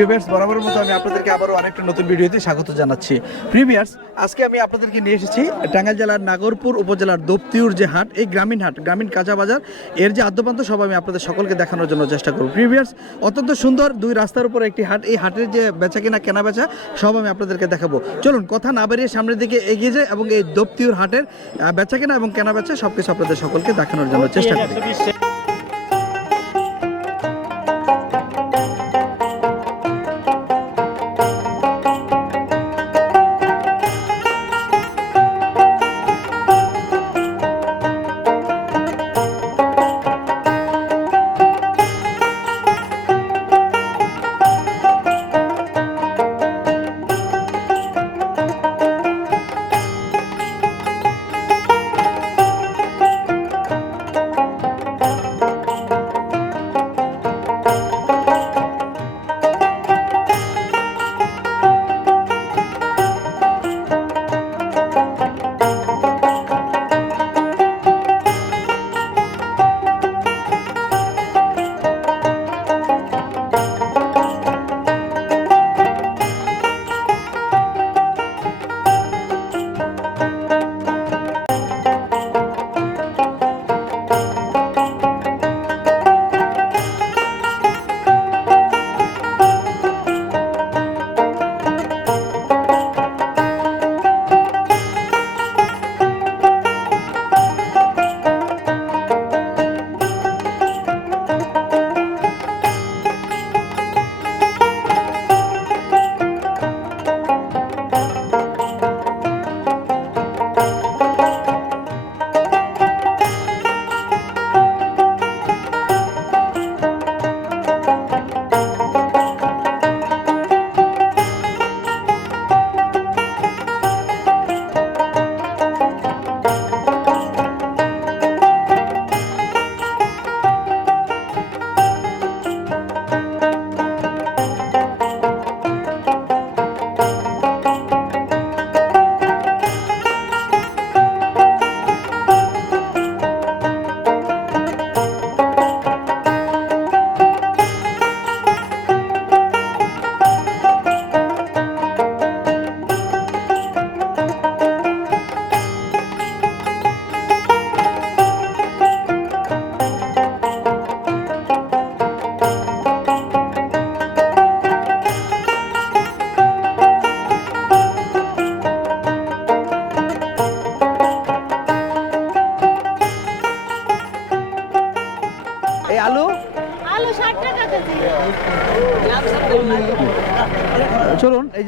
প্রিভিয়ার্স বরাবরের মতো আমি আপনাদেরকে আবারও আরেকটা নতুন ভিডিওতে স্বাগত জানাচ্ছি। প্রিভিয়ার্স আজকে আমি আপনাদেরকে নিয়ে এসেছি টাঙ্গাইল জেলার নাগরপুর উপজেলার দোপতিউর যে হাট এই গ্রামীণ হাট গ্রামীণ কাঁচা বাজার। এর যে আদ্যপান্ত সব আমি আপনাদের সকলকে দেখানোর জন্য চেষ্টা করব। প্রিভিয়ার্স অত্যন্ত সুন্দর দুই রাস্তার উপর একটি হাট এই হাটের যে বেচা কিনা কেনা বেচা সব আমি আপনাদেরকে দেখাবো। চলুন কথা না বেরিয়ে সামনের দিকে এগিয়ে যায় এবং এই দোপতিউর হাটের বেচা কিনা এবং কেনা বেচা সব কিছু আপনাদের সকলকে দেখানোর জন্য চেষ্টা করি।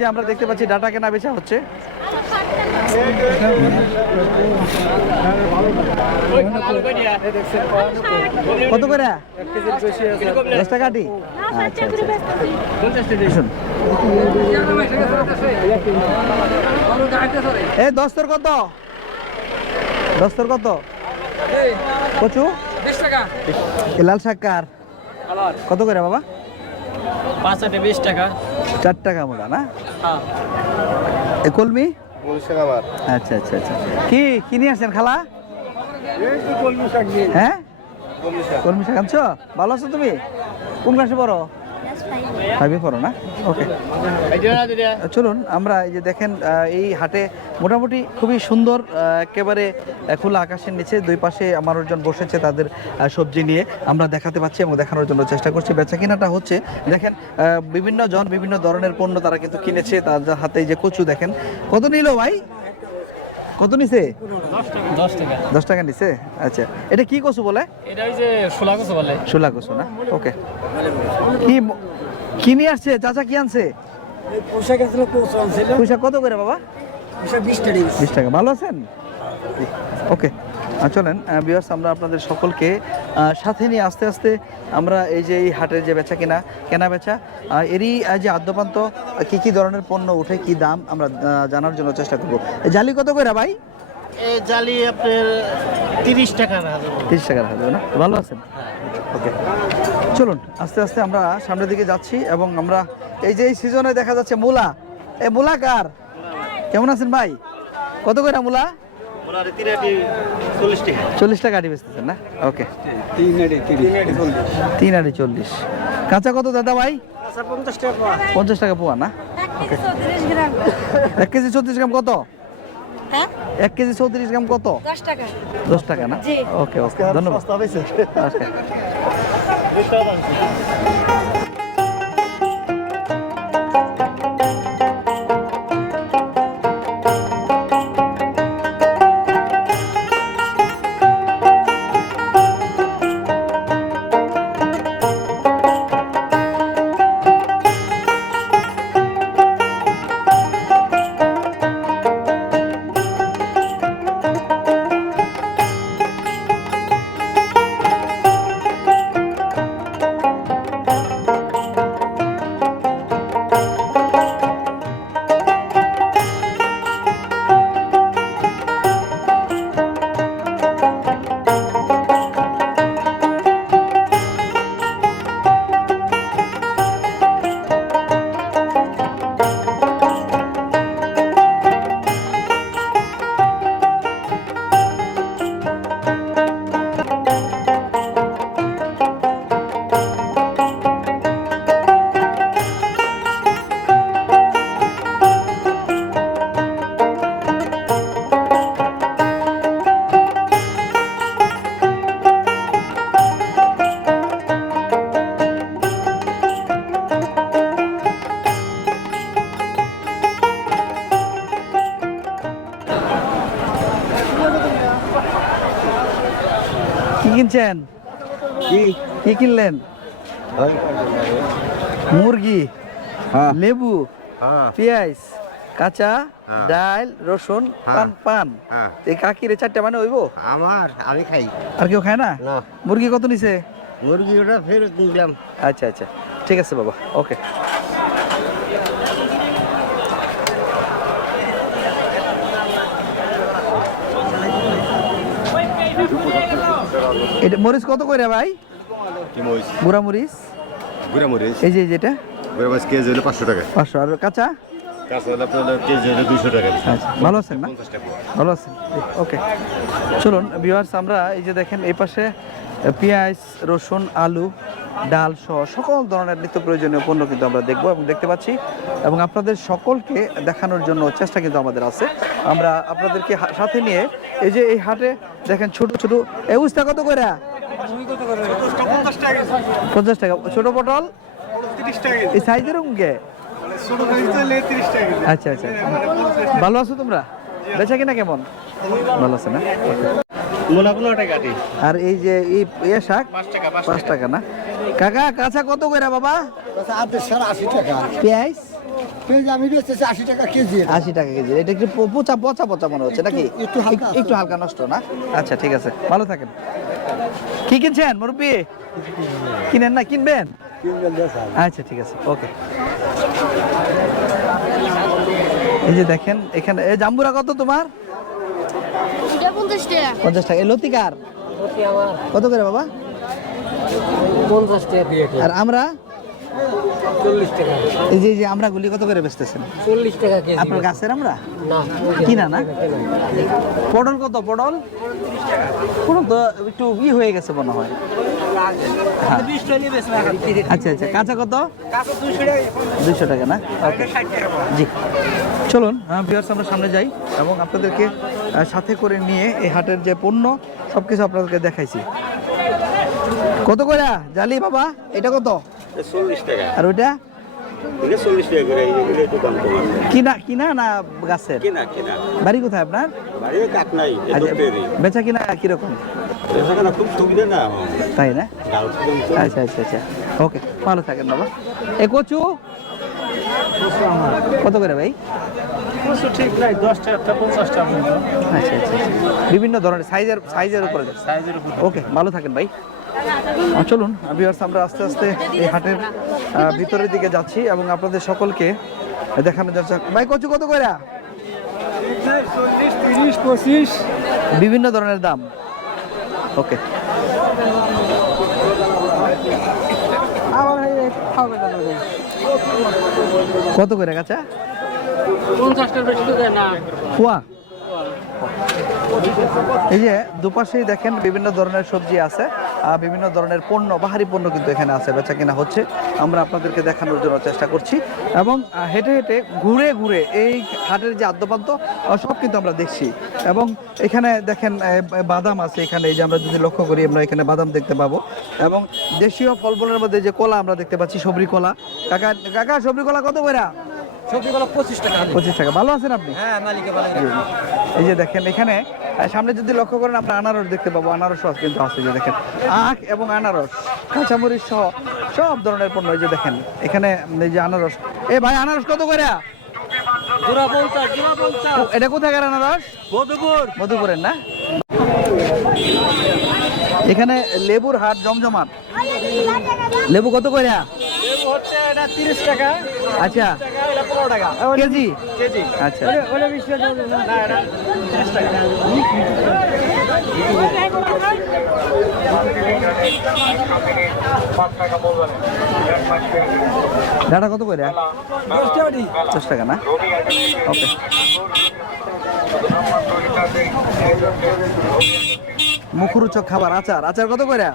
যে আমরা দেখতে পাচ্ছি ডাটা কেনা বেচা হচ্ছে। কত করে? দশ টাকা আটি? আচ্ছা আচ্ছা। এই দস্তর কত? দস্তর কত? কচু? এ লাল শাক কত করে বাবা? পাঁচ আটে বিশ টাকা। চার টাকা মোটা না? হ্যাঁ। এ কলমি? আচ্ছা আচ্ছা আচ্ছা। কি কি নিয়ে আসছেন খালা? হ্যাঁ? কলমি শাক আনছো? ভালো আছো তুমি? কোন ক্লাসে পড়ো? ফাইভে পড়ো না? ওকে চলুন আমরা এই যে দেখেন এই হাটে মোটামুটি খুবই সুন্দর একেবারে খোলা আকাশের নিচে দুই পাশে আমার একজন বসেছে তাদের সবজি নিয়ে। আমরা দেখাতে পাচ্ছি এবং দেখানোর জন্য চেষ্টা করছি। বেচা কেনাটা হচ্ছে দেখেন বিভিন্ন জন বিভিন্ন ধরনের পণ্য তারা কিন্তু কিনেছে তাদের হাতে যে কচু দেখেন। কত নিল ভাই? কত নিছে? দশ টাকা। নিছে? আচ্ছা এটা কি কচু বলে? এটা ওই যে ষোলা কচু বলে। শোলা কচু না? ওকে কি কি নিয়ে আসছে? চাচা কি আনছে? পোশাক আসলে কোচ আনছিল। পয়সা কত করে বাবা? পোশাক বিশ টাকা বিশ টাকা। ভালো আছেন? ওকে চলেন বিয়ার্স আমরা আপনাদের সকলকে সাথে নিয়ে আস্তে আস্তে আমরা এই যে এই হাটের যে বেচা কিনা কেনা বেচা এরই যে আদ্যপান্ত কি কি ধরনের পণ্য উঠে কি দাম আমরা জানার জন্য চেষ্টা করব। এই জালি কত করে ভাই? জালি আপনার তিরিশ টাকা না তিরিশ টাকার না? ভালো আছেন? ওকে। চলুন আস্তে আস্তে আমরা সামনের দিকে যাচ্ছি এবং আমরা এই যে এই সিজনে দেখা যাচ্ছে মূলা। এ মূলা কার? কেমন আছেন ভাই? কত করে মূলা? চল্লিশ টাকা। চল্লিশ টাকা আটি বেচতেছেন না? ওকে। তিন আড়ি আটি চল্লিশ। কাঁচা কত দাদা ভাই? পঞ্চাশ টাকা পোয়া। না? এক কেজি এক চৌত্রিশ গ্রাম কত? হ্যাঁ এক কেজি চৌত্রিশ গ্রাম কত? দশ টাকা। দশ টাকা না? ওকে ওকে ধন্যবাদ। কিনলেন? মুরগি হ্যাঁ। লেবু পেঁয়াজ কাঁচা হ্যাঁ। ডাল রসুন হ্যাঁ। পান পান। হ্যাঁ। এই কাকিরে চারটা মানে হইব? আমার আমি খাই। আর কেউ খায় না? না। মুরগি কত নিছে? মুরগি ওটা ফেরত নিলাম। আচ্ছা আচ্ছা। ঠিক আছে বাবা ওকে। এটা মরিচ কত করে ভাই? কি মরিচ? মরিচ? গুড়া মরিচ। এই যে যেটা গুড়া মরিচ কেজি হলো পাঁচশো টাকা। পাঁচশো। আর কাঁচা? কাঁচা হলো আপনার কেজি হলো দুশো টাকা আচ্ছা ভালো আছেন না? ভালো আছেন? ওকে। চলুন ভিউয়ার্স আমরা এই যে দেখেন এই পাশে পেঁয়াজ রসুন আলু ডাল সহ সকল ধরনের নিত্য প্রয়োজনীয় পণ্য কিন্তু আমরা দেখব এবং দেখতে পাচ্ছি। এবং আপনাদের সকলকে দেখানোর জন্য চেষ্টা কিন্তু আমাদের আছে। আমরা আপনাদেরকে হা- সাথে নিয়ে এই যে এই হাটে দেখেন ছোট ছোট এই উস্তা কত করে? পঞ্চাশ টাকা। ছোট পটল? এই সাইজের কে আচ্ছা আচ্ছা। ভালো আছো তোমরা? বেচা কিনা কেমন? ভালো আছে না? আর এই যে এই ইয়ে শাক? পাঁচ টাকা না? কাকা কাঁচা কত করে বাবা? আশি টাকা। পেঁয়াজ? আমি বেচতেছি আশি টাকা কেজি আশি টাকা কেজি। এটা একটু পচা পচা পচা মনে হচ্ছে নাকি? একটু- একটু হালকা একটু হালকা নষ্ট না? আচ্ছা ঠিক আছে। ভালো থাকেন। কি কিনছেন মুরব্বী? কিনেন না? কিনবেন? আচ্ছা ঠিক আছে। ওকে। এই যে দেখেন এখানে এই জাম্বুরা কত তোমার? পঞ্চাশ টাকা। এই লতিকার কত করে বাবা? পঞ্চাশ টাকা আর আমরা? এই যে যে আমরা গুলি কত করে বেচতেছেন? চল্লিশ টাকা কেজি। আপনার গাছের আমরা? কিনা না? পটল কত পটল? পটল তো একটু ই হয়ে গেছে মনে হয়। হ্যাঁ। আচ্ছা আচ্ছা কাঁচা কত? দুশো টাকা না? ওকে জি। চলুন ভিউয়ার্স আমরা সামনে যাই এবং আপনাদেরকে সাথে করে নিয়ে এই হাটের যে পণ্য সব কিছু আপনাদেরকে দেখাইছি। কত করে জালি বাবা এটা কত? আর ওইটা? চল্লিশ টাকা করে এইগুলো একটু দাম কম আছে। কিনা কিনা না গাছের? কেনা কেনা। বাড়ি কোথায় আপনার? বাড়ি আচ্ছা, বেচা কিনা কীরকম? এখানে খুব সুবিধা না তাই না? আচ্ছা আচ্ছা আচ্ছা। ওকে ভালো থাকেন বাবা। এ কচু? কত করে ভাই? ঠিক নাই দশ টাকা পঞ্চাশ টাকা আচ্ছা আচ্ছা আচ্ছা। বিভিন্ন ধরনের সাইজের সাইজের উপরে। সাইজের উপর। ওকে ভালো থাকেন ভাই। চলুন ভিউয়ার্স আমরা আস্তে আস্তে এই হাটের ভিতরের দিকে যাচ্ছি এবং আপনাদের সকলকে দেখানো যাচ্ছে ভাই, কচু কত করে? বিভিন্ন ধরনের দাম। ওকে কত করে পোয়া। এই যে দুপাশেই দেখেন বিভিন্ন ধরনের সবজি আছে। বিভিন্ন ধরনের পণ্য, বাহারি পণ্য কিন্তু এখানে আছে, বেচা কিনা হচ্ছে। আমরা আপনাদেরকে দেখানোর জন্য চেষ্টা করছি। এবং হেঁটে হেঁটে ঘুরে ঘুরে এই হাটের যে আদ্যপান্ত সব কিন্তু আমরা দেখছি। এবং এখানে দেখেন বাদাম আছে এখানে, এই যে আমরা যদি লক্ষ্য করি, আমরা এখানে বাদাম দেখতে পাবো। এবং দেশীয় ফলমূলের মধ্যে যে কলা আমরা দেখতে পাচ্ছি, সবরি কলা। কাকা কাকা, সবরি কলা কত করে সবজিগুলো পঁচিশ টাকা। পঁচিশ টাকা। ভালো আছেন আপনি? হ্যাঁ মালিকে ভালো এই যে দেখেন এখানে সামনে যদি লক্ষ্য করেন আমরা আনারস দেখতে পাবো। আনারস কিন্তু আছে যে দেখেন আখ এবং আনারস কাঁচামরিচ সহ সব ধরনের পণ্য। এই যে দেখেন এখানে এই যে আনারস। এ ভাই আনারস কত করে? এটা কোথাকার আনারস? মধুপুর। মধুপুরের না? এখানে লেবুর হাট জমজমাট। লেবু কত করে? এটা টাকা। আচ্ছা। টাকা এটা পনেরো টাকা। কেজি? কেজি। আচ্ছা। টাকা। না এটা তিরিশ টাকা। ডাটা কত করে? দশ টাকা না? ওকে। মুখরোচক খাবার আচার। আচার কত করে?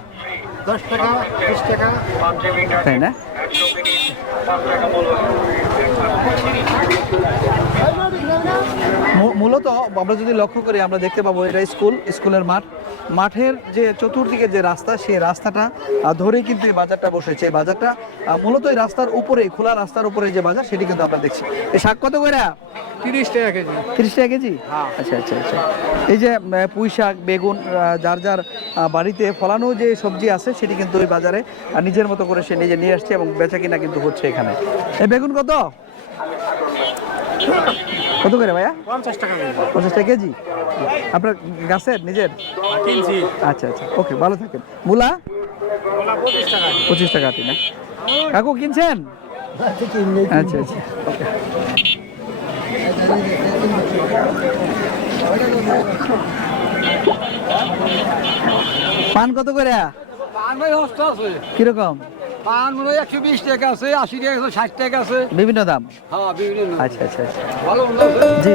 দশ টাকা বিশ টাকা। তাই না? Gracias. মূলত আমরা যদি লক্ষ্য করি আমরা দেখতে পাবো এটা স্কুল স্কুলের মাঠ। মাঠের যে চতুর্দিকে যে রাস্তা সেই রাস্তাটা ধরেই কিন্তু এই বাজারটা বসেছে। এই বাজারটা মূলত এই রাস্তার উপরে খোলা রাস্তার উপরে যে বাজার সেটি কিন্তু আমরা দেখছি। এই শাক কত করে? তিরিশ টাকা কেজি। তিরিশ টাকা কেজি? আচ্ছা আচ্ছা আচ্ছা। এই যে পুঁই শাক বেগুন যার যার বাড়িতে ফলানো যে সবজি আছে সেটি কিন্তু ওই বাজারে নিজের মতো করে সে নিজে নিয়ে আসছে এবং বেচা কিনা কিন্তু হচ্ছে এখানে। এই বেগুন কত? কত করে ভাইয়া? পঞ্চাশ টাকা পঞ্চাশ টাকা কেজি? আপনার গাছের নিজের? আচ্ছা আচ্ছা। ওকে ভালো থাকেন। মূলা? পঁচিশ টাকা। পঁচিশ টাকা আটি না? কাকু কিনছেন? আচ্ছা আচ্ছা। ওকে। পান কত করে? পান ভাই কীরকম? পান মনে হয় একশো বিশ টাকা আছে আশি টাকা আছে ষাট টাকা আছে। বিভিন্ন দাম? হ্যাঁ বিভিন্ন। আচ্ছা আচ্ছা আচ্ছা। ভালো জি।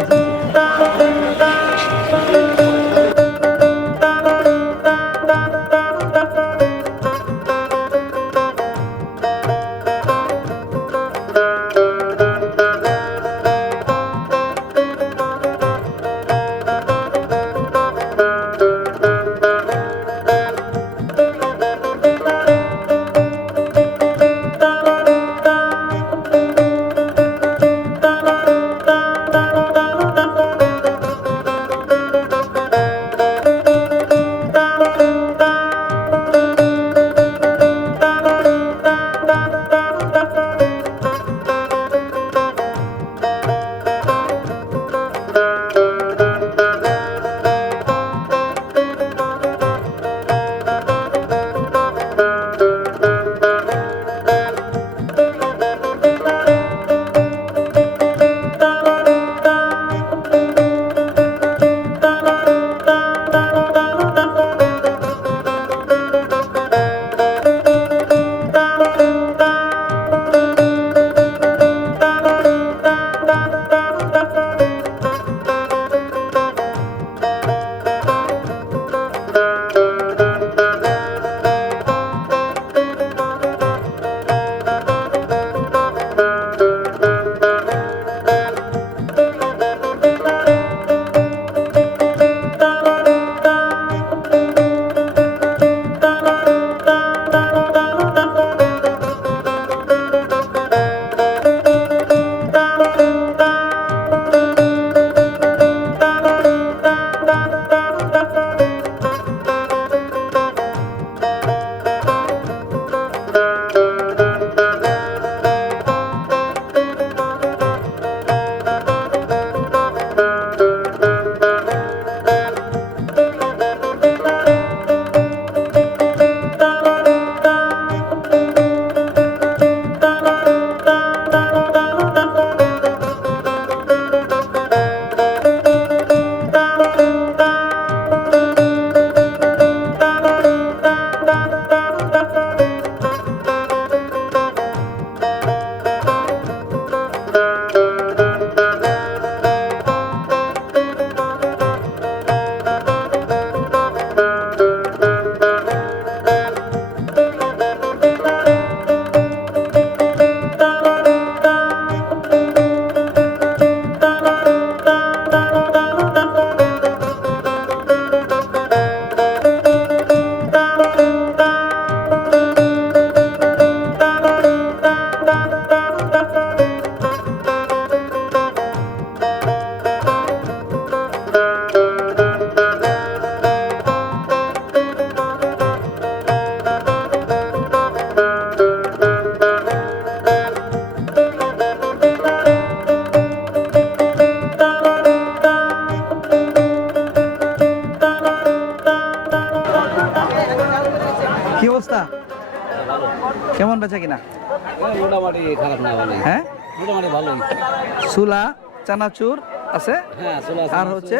সুলা চানাচুর আছে? হ্যাঁ আর হচ্ছে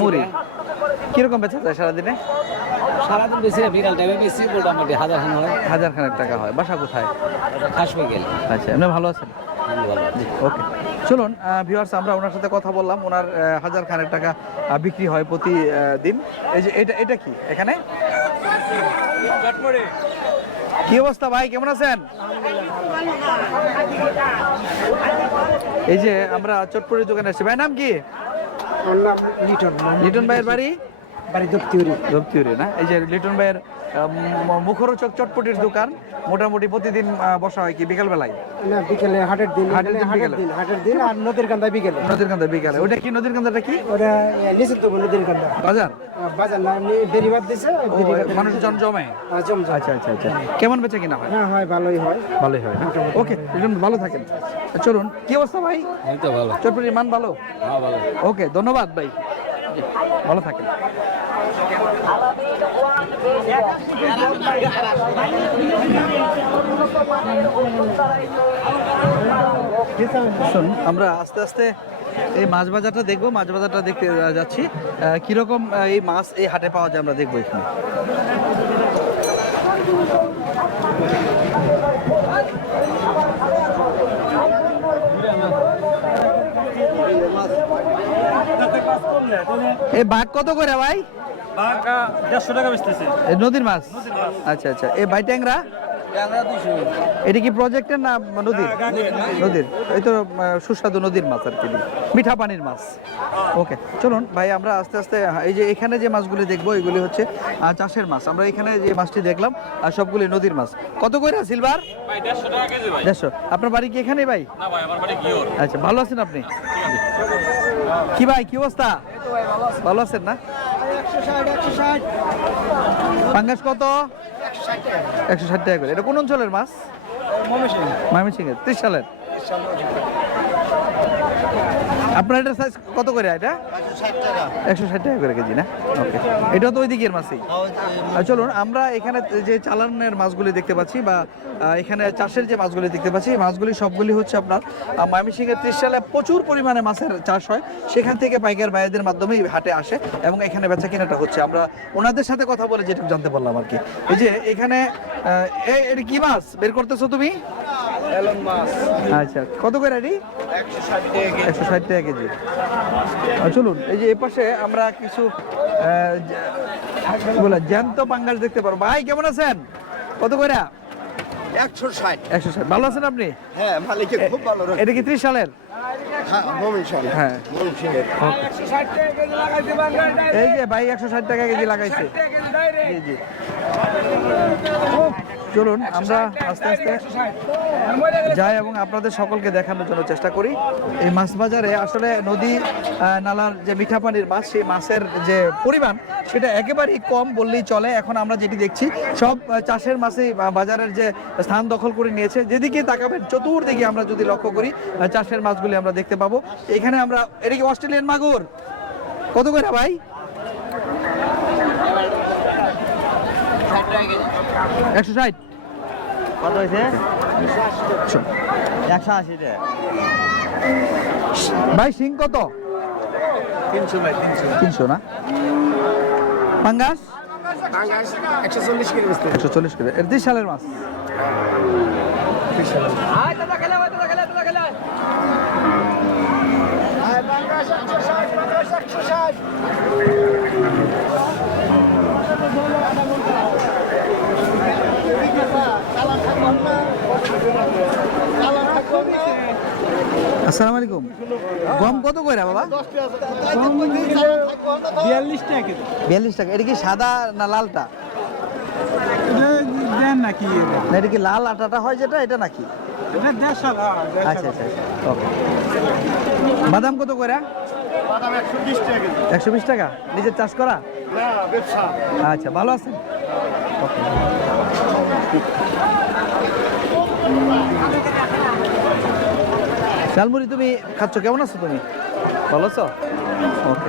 মুড়ি কীরকম বেচা যায় সারাদিনে? সারাদিন বেশি না, বিকাল টাইমে বেশি মোটামুটি হাজার খান হয়। হাজার খানেক টাকা হয়। বাসা কোথায়? খাস আচ্ছা এমনি ভালো আছেন? ওকে। চলুন ভিউয়ার্স আমরা ওনার সাথে কথা বললাম। ওনার হাজার খানেক টাকা বিক্রি হয় প্রতি দিন এই যে এটা এটা কি? এখানে? কি অবস্থা ভাই? কেমন আছেন? এই যে আমরা চটপুরের দোকানে আসছি। ভাই নাম কি? লিটন ভাইয়ের বাড়ি? বাড়ি দপ্তিউরি ধপতিউরে না? এই যে লিটন ভাইয়ের মুখরোচক চটপটির দোকান মোটামুটি প্রতিদিন বসা হয় কি বিকাল বেলায় না বিকেলে হাটের দিন হাটের দিন হাটের বিকেলে। দিন হাটের দিন আর নদীর কান্দা বিকেলে। নদীর কান্দা বিকালে। ওটা কি নদীর কান্দাটা কি? ওটা তো নদীর কান্দা। বাজার? বাজার না এমনি বেরিবাদ দিছে ওই ও, বেরিবাদের জমে আচ্ছা আচ্ছা আচ্ছা। কেমন বেচে কিনা হয়? হ্যাঁ হয় ভালোই হয়। ভালোই হয় ওকে ভালো থাকেন। চলুন কি অবস্থা ভাই? এই তো ভালো। চটপটির মান ভালো? হ্যাঁ ভালো। ওকে ধন্যবাদ ভাই। ভালো থাকেন। শুন, আমরা আস্তে আস্তে এই মাছ বাজারটা দেখব, মাছ বাজারটা দেখতে যাচ্ছি। কীরকম এই মাছ এই হাটে পাওয়া যায় আমরা দেখব এখানে। এই বাঘ কত করে ভাই? এই নদীর মাছ? আচ্ছা আচ্ছা। এই বাই ট্যাংরা? এটা কি প্রজেক্টের না নদীর? নদীর। এই তো সুস্বাদু নদীর মাছ আর কি মিঠা পানির মাছ। ওকে চলুন ভাই আমরা আস্তে আস্তে হ্যাঁ, এই যে এখানে যে মাছগুলি দেখব এগুলি হচ্ছে চাষের মাছ। আমরা এখানে যে মাছটি দেখলাম আর সবগুলি নদীর মাছ। কত করে সিলভার? ভাই দেড়শো ভাই। আপনার বাড়ি কি এখানে ভাই? ভাই আচ্ছা ভালো আছেন আপনি? কি ভাই কি অবস্থা? ভালো আছেন না? পাঙ্গাস কত? একশো ষাট টাকা করে। এটা কোন অঞ্চলের মাছ? ময়মনসিংহের ত্রিশ সালের। আপনার এটা সাইজ কত করে এটা? একশো ষাট টাকা করে কেজি না? ওকে এটাও তো ওই দিকের মাছই চলুন আমরা এখানে যে চালানের মাছগুলি দেখতে পাচ্ছি বা এখানে চাষের যে মাছগুলি দেখতে পাচ্ছি এই মাছগুলি সবগুলি হচ্ছে আপনার ময়মনসিংহের ত্রিশ সালে প্রচুর পরিমাণে মাছের চাষ হয়। সেখান থেকে পাইকার ভাইদের মাধ্যমে হাটে আসে এবং এখানে বেচা কেনাটা হচ্ছে। আমরা ওনাদের সাথে কথা বলে যেটুকু জানতে পারলাম আর কি। এই যে এখানে এটা কি মাছ? বের করতেছো তুমি? আচ্ছা কত করে এটি একশো ষাট টাকা কেজি। চলুন এই যে এপাশে আমরা কিছু বলে জ্যান্ত পাঙ্গাস দেখতে পারব ভাই কেমন আছেন? কত করে? একশো ষাট। একশো ষাট। ভালো আছেন আপনি? হ্যাঁ মালিকে খুব ভালো এটা কি ত্রিশ সালের? হ্যাঁ হ্যাঁ। এই যে ভাই একশো ষাট টাকা কেজি লাগাইছে। জি জি চলুন, আমরা আস্তে আস্তে যাই এবং আপনাদের সকলকে দেখানোর জন্য চেষ্টা করি। এই মাছ বাজারে আসলে নদী নালার যে মিঠা পানির মাছ, সেই মাছের যে পরিমাণ, সেটা একেবারেই কম বললেই চলে। এখন আমরা যেটি দেখছি, সব চাষের মাছই বাজারের যে স্থান দখল করে নিয়েছে। যেদিকে তাকাবেন, চতুর্দিকে আমরা যদি লক্ষ্য করি চাষের মাছগুলি আমরা দেখতে পাবো। এখানে আমরা এটা কি অস্ট্রেলিয়ান মাগুর। কত করে ভাই? একশো ষাট। কত হয়েছে? একশো। আশি টাকা ভাই সিং কত? তিনশো ভাই তিনশো। তিনশো না? পাঙ্গাস? একশো চল্লিশ কিলো একশো চল্লিশ করে এর ত্রিশ সালের মাছ? আসসালামু আলাইকুম। গম কত করে বাবা? বিয়াল্লিশ টাকা বিয়াল্লিশ টাকা। এটা কি সাদা না লালটা? দেন নাকি? এটা কি লাল আটাটা হয় যেটা? এটা নাকি? এটা দেড়শো আচ্ছা আচ্ছা ওকে। বাদাম কত করে? একশো বিশ টাকা নিজের চাষ করা? না ব্যবসা। আচ্ছা ভালো আছেন? ওকে। ঝালমুড়ি তুমি খাচ্ছ? কেমন আছো তুমি? ভালো আছো? ওকে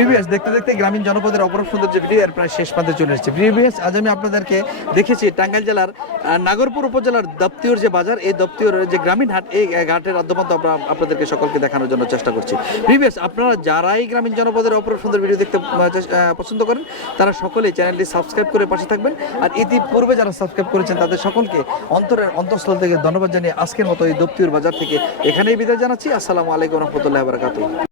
প্রিভিয়াস দেখতে দেখতে গ্রামীণ জনপদের অপরূপ সৌন্দর্য ভিডিও এর প্রায় শেষ প্রান্তে চলে এসেছে। প্রিভিয়াস, আজ আমি আপনাদেরকে দেখেছি টাঙ্গাইল জেলার নাগরপুর উপজেলার দপ্তিউর যে বাজার, এই দপ্তিউরের যে গ্রামীণ হাট, এই ঘাটের আদ্যপান্ত আমরা আপনাদেরকে সকলকে দেখানোর জন্য চেষ্টা করছি। প্রিভিয়াস, আপনারা যারাই গ্রামীণ জনপদের অপরূপ সুন্দর ভিডিও দেখতে পছন্দ করেন, তারা সকলেই চ্যানেলটি সাবস্ক্রাইব করে পাশে থাকবেন। আর ইতিপূর্বে যারা সাবস্ক্রাইব করেছেন, তাদের সকলকে অন্তরের অন্তঃস্থল থেকে ধন্যবাদ জানিয়ে আজকের মতো এই দপ্তিউর বাজার থেকে এখানেই বিদায় জানাচ্ছি। আসসালামু আলাইকুম রহমতুল্লাহ বারকাতুহ।